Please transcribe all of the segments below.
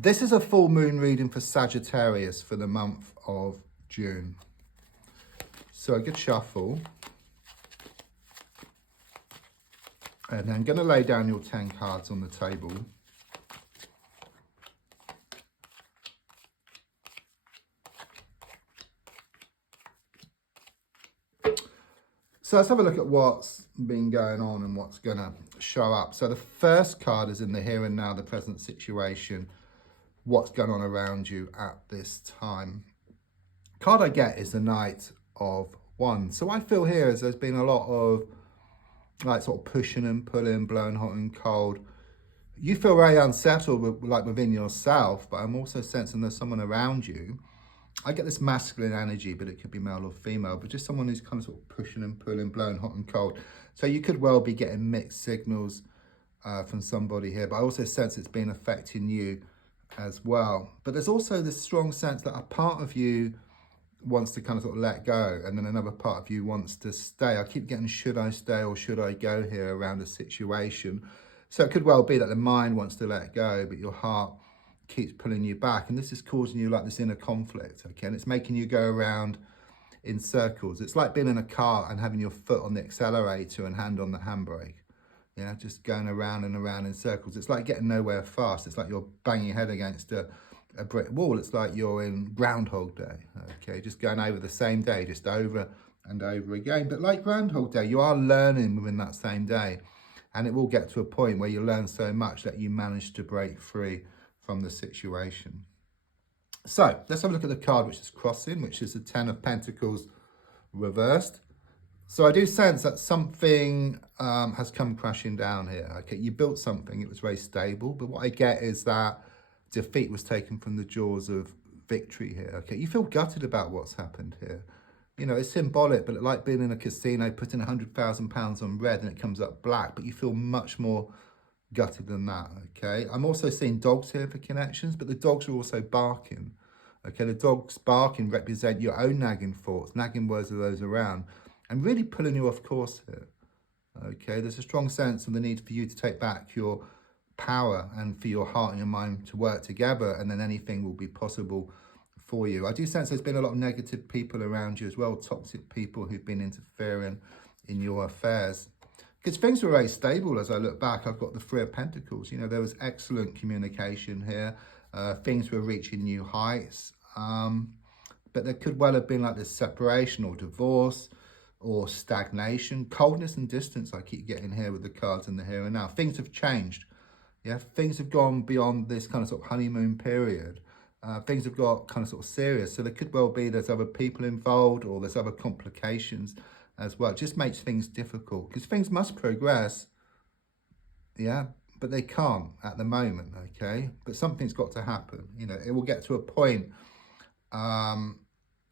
This is a full moon reading for Sagittarius for the month of June. So a good shuffle. And I'm going to lay down your 10 cards on the table. So let's have a look at what's been going on and what's going to show up. So the first card is in the here and now, the present situation, what's going on around you at this time. Card I get is the Knight of Wands. So I feel here as there's been a lot of like sort of pushing and pulling, blowing hot and cold. You feel very unsettled like within yourself, but I'm also sensing there's someone around you. I get this masculine energy, but it could be male or female, but just someone who's kind of sort of pushing and pulling, blowing hot and cold. So you could well be getting mixed signals from somebody here, but I also sense it's been affecting you as well. But there's also this strong sense that a part of you wants to kind of sort of let go, and then another part of you wants to stay. I keep getting should I stay or should I go here around a situation. So it could well be that the mind wants to let go, but your heart keeps pulling you back, and this is causing you like this inner conflict, okay? And it's making you go around in circles. It's like being in a car and having your foot on the accelerator and hand on the handbrake. Yeah, just going around and around in circles. It's like getting nowhere fast. It's like you're banging your head against a brick wall. It's like you're in Groundhog Day, okay? Just going over the same day, just over and over again. But like Groundhog Day, you are learning within that same day, and it will get to a point where you learn so much that you manage to break free from the situation. So let's have a look at the card which is crossing, which is the 10 of Pentacles reversed. So I do sense that something has come crashing down here. Okay, you built something, it was very stable, but what I get is that defeat was taken from the jaws of victory here. Okay, you feel gutted about what's happened here. You know, it's symbolic, but like being in a casino, putting £100,000 on red and it comes up black, but you feel much more gutted than that, okay? I'm also seeing dogs here for connections, but the dogs are also barking, okay? The dogs barking represent your own nagging thoughts, nagging words of those around, and really pulling you off course here, okay? There's a strong sense of the need for you to take back your power and for your heart and your mind to work together, and then anything will be possible for you. I do sense there's been a lot of negative people around you as well, toxic people who've been interfering in your affairs. Because things were very stable as I look back. I've got the Three of Pentacles. You know, there was excellent communication here. Things were reaching new heights. But there could well have been like this separation or divorce or stagnation. Coldness and distance I keep getting here with the cards in the here and now. Things have changed. Yeah, things have gone beyond this kind of sort of honeymoon period. Things have got kind of sort of serious. So there could well be there's other people involved or there's other complications as well. It just makes things difficult because things must progress, yeah, but they can't at the moment, okay? But something's got to happen. You know, it will get to a point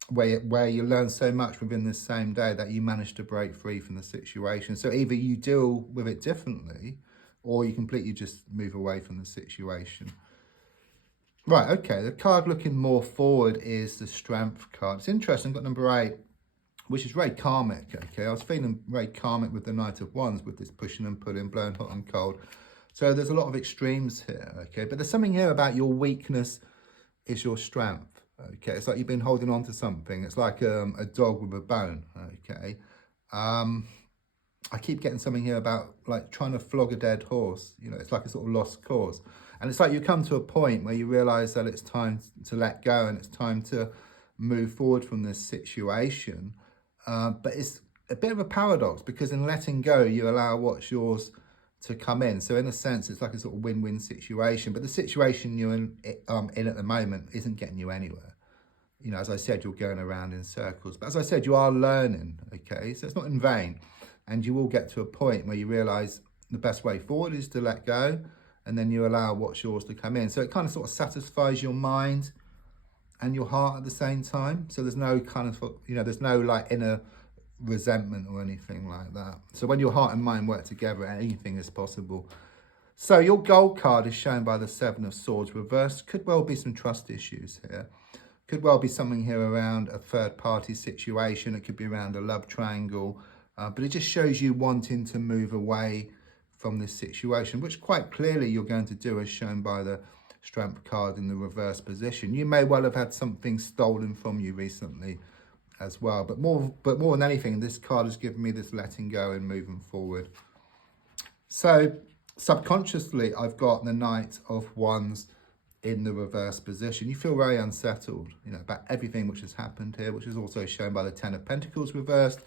where you learn so much within this same day that you manage to break free from the situation. So either you deal with it differently or you completely just move away from the situation. Right, okay, the card looking more forward is the Strength card. It's interesting, got number 8, which is very karmic, okay? I was feeling very karmic with the Knight of Wands, with this pushing and pulling, blowing hot and cold. So there's a lot of extremes here, okay? But there's something here about your weakness is your strength, okay? It's like you've been holding on to something. It's like a dog with a bone, okay? I keep getting something here about like trying to flog a dead horse. You know, it's like a sort of lost cause. And it's like you come to a point where you realize that it's time to let go and it's time to move forward from this situation. But it's a bit of a paradox because in letting go, you allow what's yours to come in. So in a sense, it's like a sort of win-win situation. But the situation you're in at the moment isn't getting you anywhere. You know, as I said, you're going around in circles. But as I said, you are learning, okay? So it's not in vain. And you will get to a point where you realize the best way forward is to let go. And then you allow what's yours to come in. So it kind of sort of satisfies your mind and your heart at the same time. So there's no kind of, you know, there's no like inner resentment or anything like that. So when your heart and mind work together, anything is possible. So your gold card is shown by the Seven of Swords reversed. Could well be some trust issues here. Could well be something here around a third party situation. It could be around a love triangle. But it just shows you wanting to move away from this situation, which quite clearly you're going to do as shown by the Strength card in the reverse position. You may well have had something stolen from you recently as well. But more than anything, this card has given me this letting go and moving forward. So subconsciously, I've got the Knight of Wands in the reverse position. You feel very unsettled, about everything which has happened here, which is also shown by the Ten of Pentacles reversed.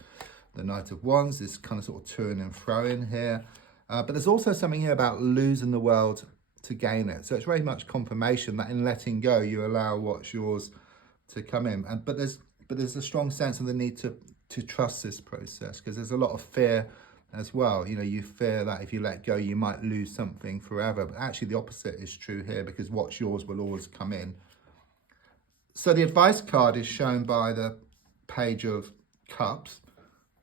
The Knight of Wands is kind of sort of toing and froing here. But there's also something here about losing the world to gain it. So it's very much confirmation that in letting go, you allow what's yours to come in. But there's a strong sense of the need to trust this process, because there's a lot of fear as well. You fear that if you let go, you might lose something forever. But actually the opposite is true here, because what's yours will always come in. So the advice card is shown by the Page of Cups.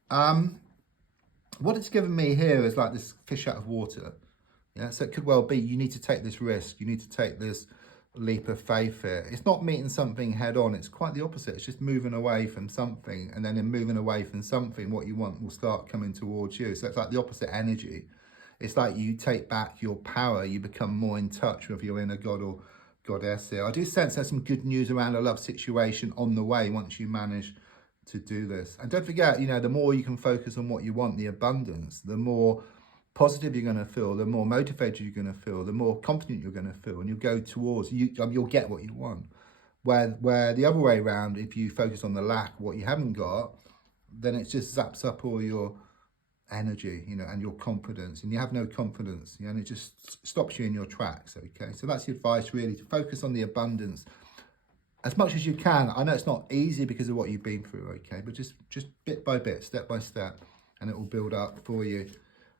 What it's given me here is like this fish out of water. Yeah, so it could well be you need to take this risk. You need to take this leap of faith here. It's not meeting something head on. It's quite the opposite. It's just moving away from something, and then in moving away from something, what you want will start coming towards you. So it's like the opposite energy. It's like you take back your power. You become more in touch with your inner god or goddess here. I do sense there's some good news around a love situation on the way once you manage to do this. And don't forget, the more you can focus on what you want, the abundance, the more positive you're going to feel, the more motivated you're going to feel, the more confident you're going to feel, and you'll go towards, you'll get what you want. Where the other way around, if you focus on the lack, what you haven't got, then it just zaps up all your energy, and your confidence, and you have no confidence, and it just stops you in your tracks, okay? So that's the advice, really, to focus on the abundance as much as you can. I know it's not easy because of what you've been through, okay? But just bit by bit, step by step, and it will build up for you.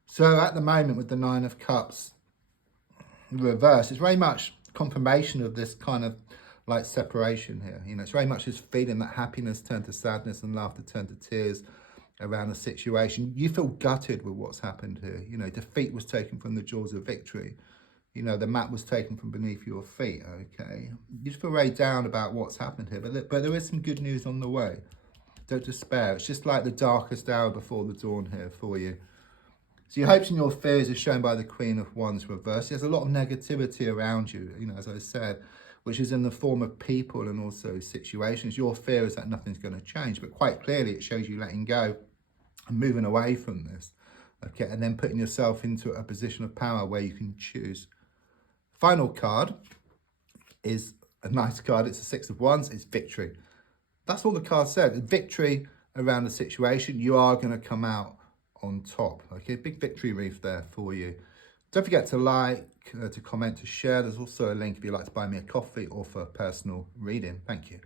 So at the moment with the Nine of Cups reverse, it's very much confirmation of this kind of like separation here. It's very much this feeling that happiness turned to sadness and laughter turned to tears around the situation. You feel gutted with what's happened here. Defeat was taken from the jaws of victory. The mat was taken from beneath your feet, okay? You just feel very down about what's happened here, but there is some good news on the way. Don't despair. It's just like the darkest hour before the dawn here for you. So your hopes and your fears are shown by the Queen of Wands reversed. There's a lot of negativity around you, as I said, which is in the form of people and also situations. Your fear is that nothing's going to change, but quite clearly it shows you letting go and moving away from this, okay, and then putting yourself into a position of power where you can choose. Final card is a nice card. It's a Six of Wands. It's victory. That's all the card said. Victory around the situation. You are going to come out on top. Okay, big victory wreath there for you. Don't forget to like, to comment, to share. There's also a link if you'd like to buy me a coffee or for a personal reading. Thank you.